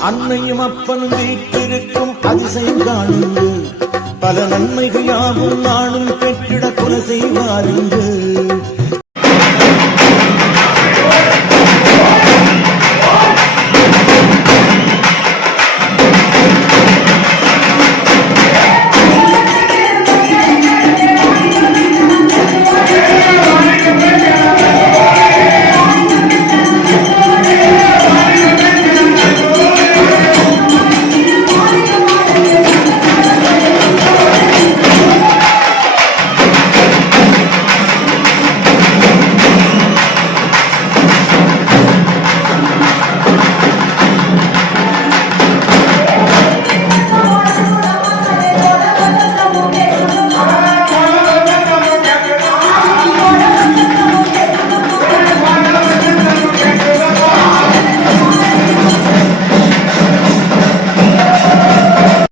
அன்னையும் அப்பனும் வீட்டிருக்கும் அதிசயம் காணுங்கள். பல நன்மைகள் யாவும் நானும் பெற்றிட கொலை செய்வாருங்கள்.